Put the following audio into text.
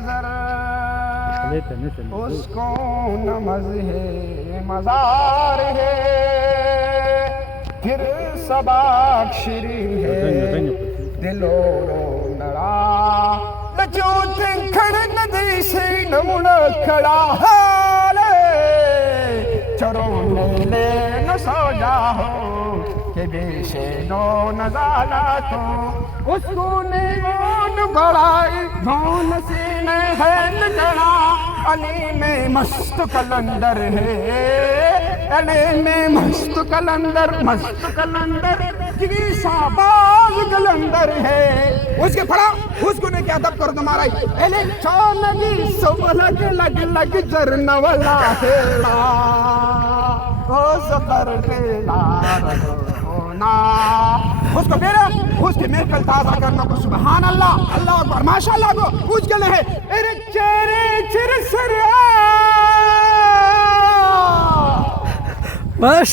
नजर उसको नमज है मजार है फिर सबाक श्री है दिलोरो नड़ा लजो खड़ नदी से नमुन खड़ा हाले चरो ले न सो जाओ के बेशे नो नजाला तो उसको ने बड़ाई धोन सीने है जड़ा अली में मस्त कलंदर है अली में मस्त कलंदर शाबाज कलंदर है उसके फड़ा उसको ने क्या दब कर तुम्हारा एले चौलगी सोलग लग जरना वाला हेड़ा ओ सफर हेड़ा ना उसको मेरा उसके महफिल ताज़ा करना को सुभान अल्लाह अल्लाह अकबर माशाअल्लाह को उसके लिए है अरे चेहरे चिरसरिया बस।